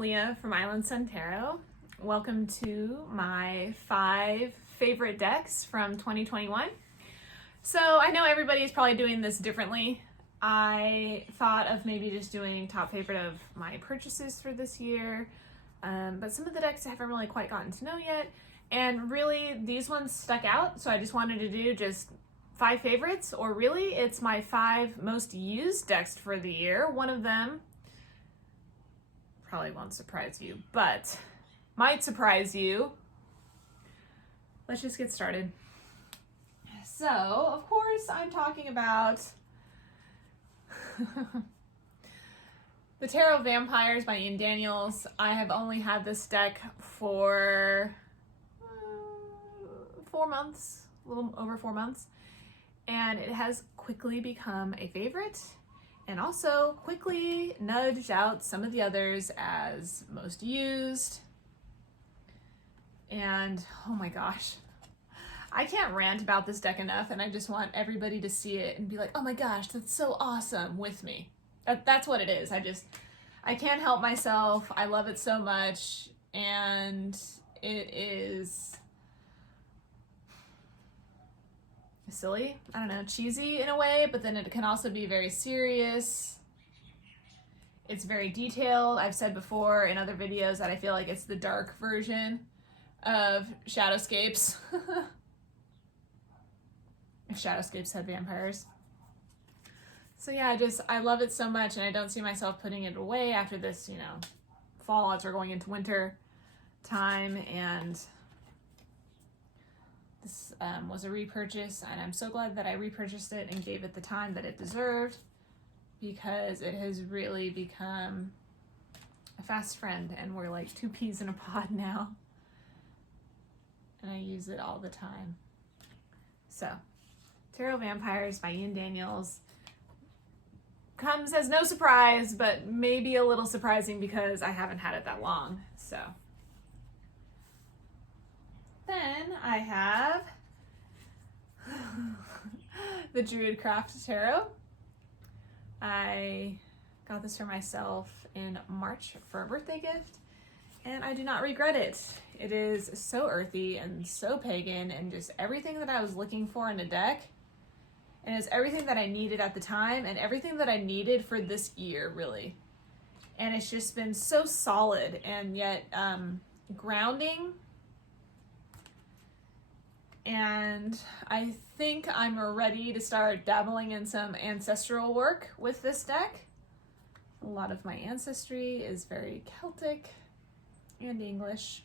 Leah from Island Sun Tarot. Welcome to my 5 favorite decks from 2021. So I know everybody's probably doing this differently. I thought of maybe just doing top favorite of my purchases for this year, but some of the decks I haven't really quite gotten to know yet, and really these ones stuck out, so I just wanted to do just 5 favorites, or really it's my 5 most used decks for the year. One of them probably won't surprise you, but might surprise you. Let's just get started. So, of course, I'm talking about the Tarot Vampires by Ian Daniels. I have only had this deck for 4 months, a little over 4 months, and it has quickly become a favorite, and also quickly nudged out some of the others as most used. And oh my gosh, I can't rant about this deck enough, and I just want everybody to see it and be like, oh my gosh, that's so awesome with me. That's what it is. I can't help myself. I love it so much, and it is silly, I don't know, cheesy in a way, but then it can also be very serious. It's very detailed. I've said before in other videos that I feel like it's the dark version of Shadowscapes. If Shadowscapes had vampires. So yeah, I love it so much, and I don't see myself putting it away after this, fall, as we're going into winter time, and this was a repurchase, and I'm so glad that I repurchased it and gave it the time that it deserved, because it has really become a fast friend, and we're like 2 peas in a pod now, and I use it all the time. So, Tarot Vampires by Ian Daniels comes as no surprise, but maybe a little surprising because I haven't had it that long. So then I have the Druid Craft Tarot. I got this for myself in March for a birthday gift, and I do not regret it. It is so earthy and so pagan, and just everything that I was looking for in a deck, and it's everything that I needed at the time and everything that I needed for this year, really. And it's just been so solid and yet grounding. And I think I'm ready to start dabbling in some ancestral work with this deck. A lot of my ancestry is very Celtic and English.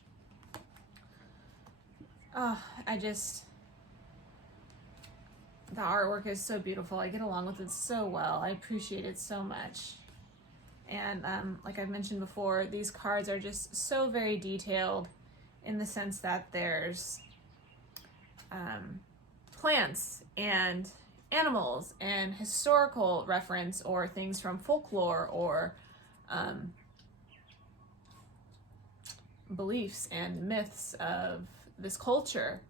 The artwork is so beautiful. I get along with it so well. I appreciate it so much. And like I've mentioned before, these cards are just so very detailed in the sense that there's plants and animals and historical reference, or things from folklore, or beliefs and myths of this culture.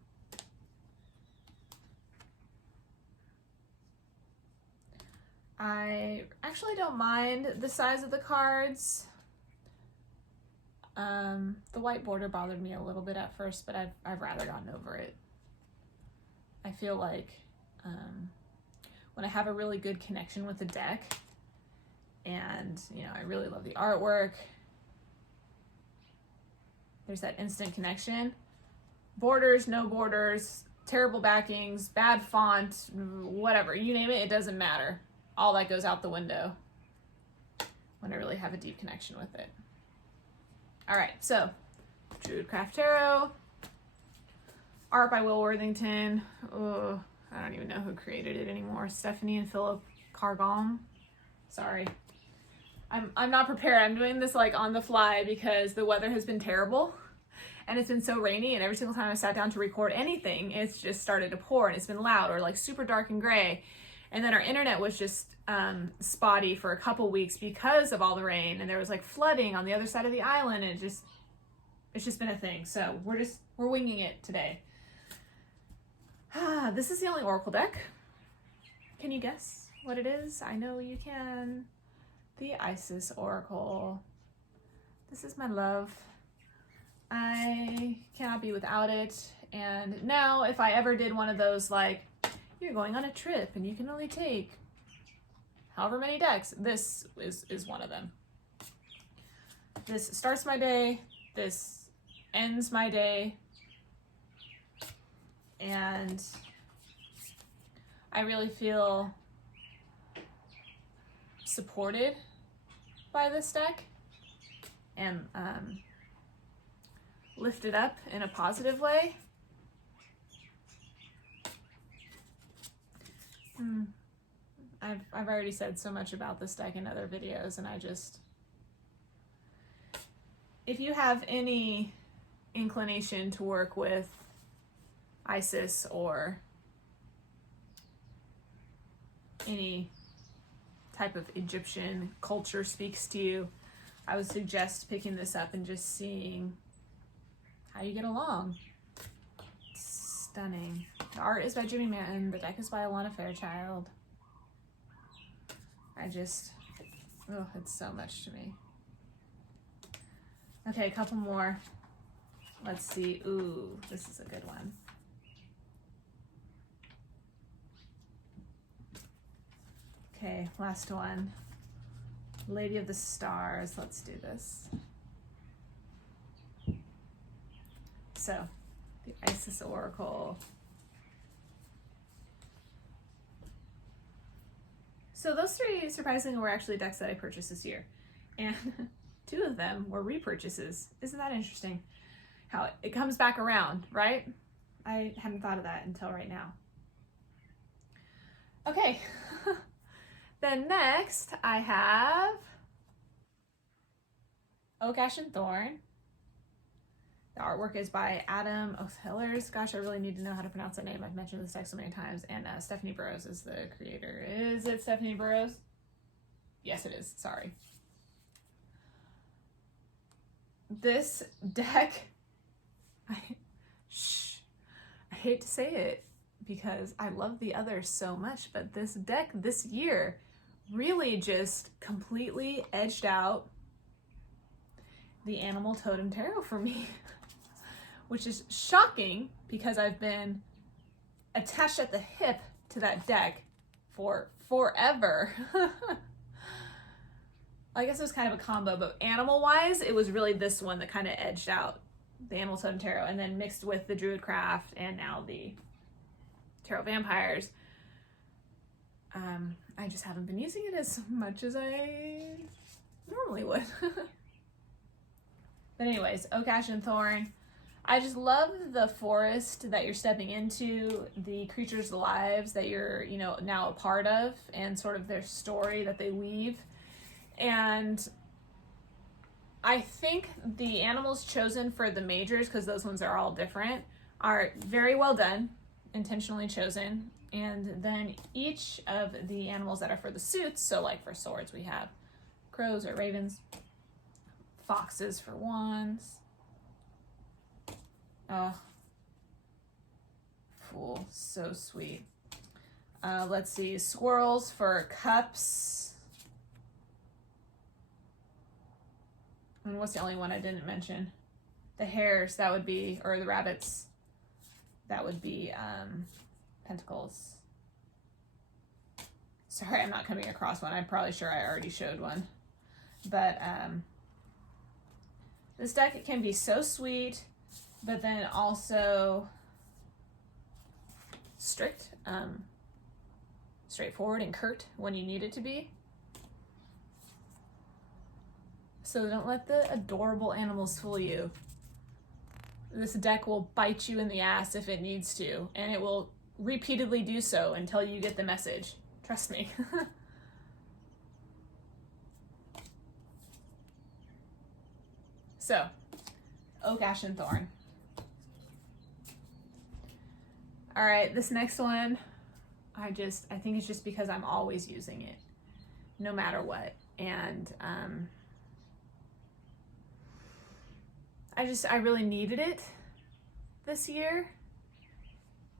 I actually don't mind the size of the cards. The white border bothered me a little bit at first, but I've rather gotten over it. I feel like when I have a really good connection with the deck, and I really love the artwork, there's that instant connection. Borders, no borders, terrible backings, bad font, whatever, you name it, it doesn't matter. All that goes out the window when I really have a deep connection with it. All right, so Druid Craft Tarot, art by Will Worthington. Oh, I don't even know who created it anymore. Stephanie and Philip Cargon. Sorry. I'm not prepared. I'm doing this like on the fly because the weather has been terrible, and it's been so rainy, and every single time I sat down to record anything, it's just started to pour, and it's been loud or like super dark and gray. And then our internet was just spotty for a couple weeks because of all the rain, and there was like flooding on the other side of the island, and it's just been a thing. So we're winging it today. This is the only Oracle deck. Can you guess what it is? I know you can. The Isis Oracle. This is my love. I cannot be without it. And now if I ever did one of those, like, you're going on a trip and you can only take however many decks, this is one of them. This starts my day, this ends my day, and I really feel supported by this deck and lifted up in a positive way. I've already said so much about this deck in other videos, and if you have any inclination to work with Isis or any type of Egyptian culture speaks to you, I would suggest picking this up and just seeing how you get along. It's stunning. The art is by Jimmy Manton. The deck is by Alana Fairchild. Oh, it's so much to me. Okay, a couple more. Let's see. Ooh, this is a good one. Okay, last one. Lady of the Stars. Let's do this. So, the Isis Oracle. So those three, surprisingly, were actually decks that I purchased this year. And 2 of them were repurchases. Isn't that interesting? How it comes back around, right? I hadn't thought of that until right now. Okay. Then next I have Oak, Ash, and Thorn. The artwork is by Adam O'Hellers. Gosh, I really need to know how to pronounce that name. I've mentioned this deck so many times. And Stephanie Burrows is the creator. Is it Stephanie Burrows? Yes, it is. Sorry. This deck, I hate to say it because I love the others so much, but this deck this year really just completely edged out the Animal Totem Tarot for me. Which is shocking because I've been attached at the hip to that deck for forever. I guess it was kind of a combo, but animal-wise, it was really this one that kind of edged out the Animal Totem Tarot, and then mixed with the Druid Craft and now the Tarot Vampires. I just haven't been using it as much as I normally would. But anyways, Oak, Ash, and Thorn. I just love the forest that you're stepping into, the creatures' lives that you're, now a part of, and sort of their story that they weave. And I think the animals chosen for the majors, because those ones are all different, are very well done, intentionally chosen. And then each of the animals that are for the suits, so like for swords we have crows or ravens, foxes for wands. Oh, Fool, so sweet. Let's see, squirrels for cups. And what's the only one I didn't mention? The hares, that would be, or the rabbits, that would be pentacles. Sorry, I'm not coming across one. I'm probably sure I already showed one. But this deck, it can be so sweet, but then also strict, straightforward and curt when you need it to be. So don't let the adorable animals fool you. This deck will bite you in the ass if it needs to, and it will repeatedly do so until you get the message. Trust me. So, Oak, Ash, and Thorn. All right, this next one, I think it's just because I'm always using it, no matter what. And I really needed it this year,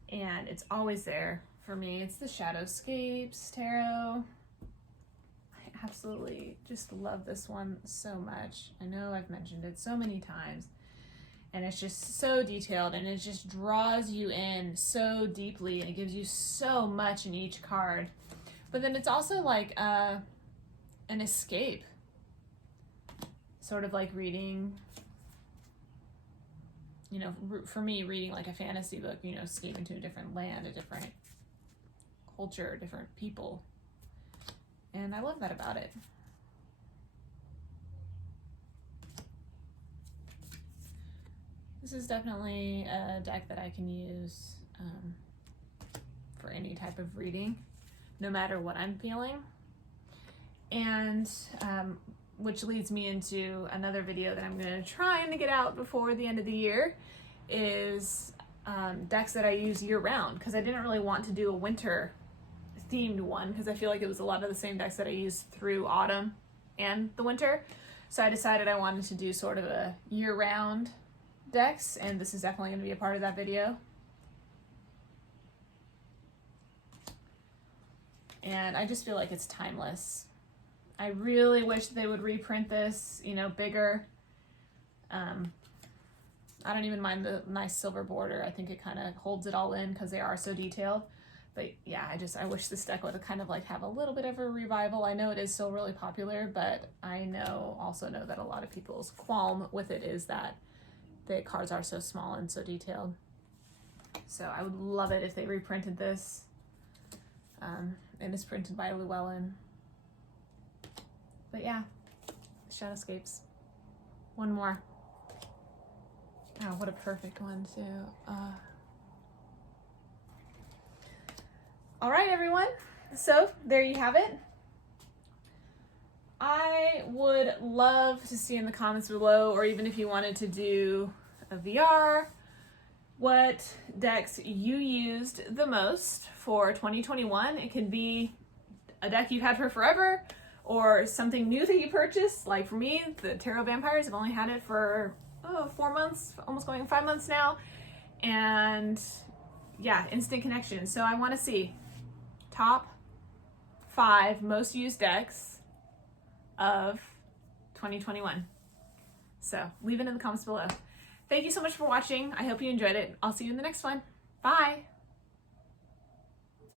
and it's always there for me. It's the Shadowscapes Tarot. absolutely just love this one so much. I know I've mentioned it so many times, and it's just so detailed, and it just draws you in so deeply, and it gives you so much in each card. But then it's also like an escape, sort of like reading, you know, for me, reading like a fantasy book, you know, escaping to a different land, a different culture, different people. And I love that about it. This is definitely a deck that I can use for any type of reading, no matter what I'm feeling. And which leads me into another video that I'm going to try to get out before the end of the year, is decks that I use year round, because I didn't really want to do a winter themed one, because I feel like it was a lot of the same decks that I used through autumn and the winter. So I decided I wanted to do sort of a year round decks, and this is definitely going to be a part of that video. And I just feel like it's timeless. I really wish they would reprint this, you know, bigger. I don't even mind the nice silver border. I think it kind of holds it all in because they are so detailed. But yeah, I wish this deck would kind of like have a little bit of a revival. I know it is still really popular, but I also know that a lot of people's qualm with it is that the cards are so small and so detailed. So I would love it if they reprinted this. And it's printed by Llewellyn. But yeah, Shadowscapes. One more. Oh, what a perfect one too. All right, everyone. So there you have it. I would love to see in the comments below, or even if you wanted to do a VR, what decks you used the most for 2021. It can be a deck you've had for forever, or something new that you purchased. Like for me, the Tarot Vampires, I've only had it for 4 months, almost going 5 months now. And yeah, instant connection. So I want to see top 5 most used decks of 2021. So leave it in the comments below. Thank you so much for watching. I hope you enjoyed it. I'll see you in the next one. Bye.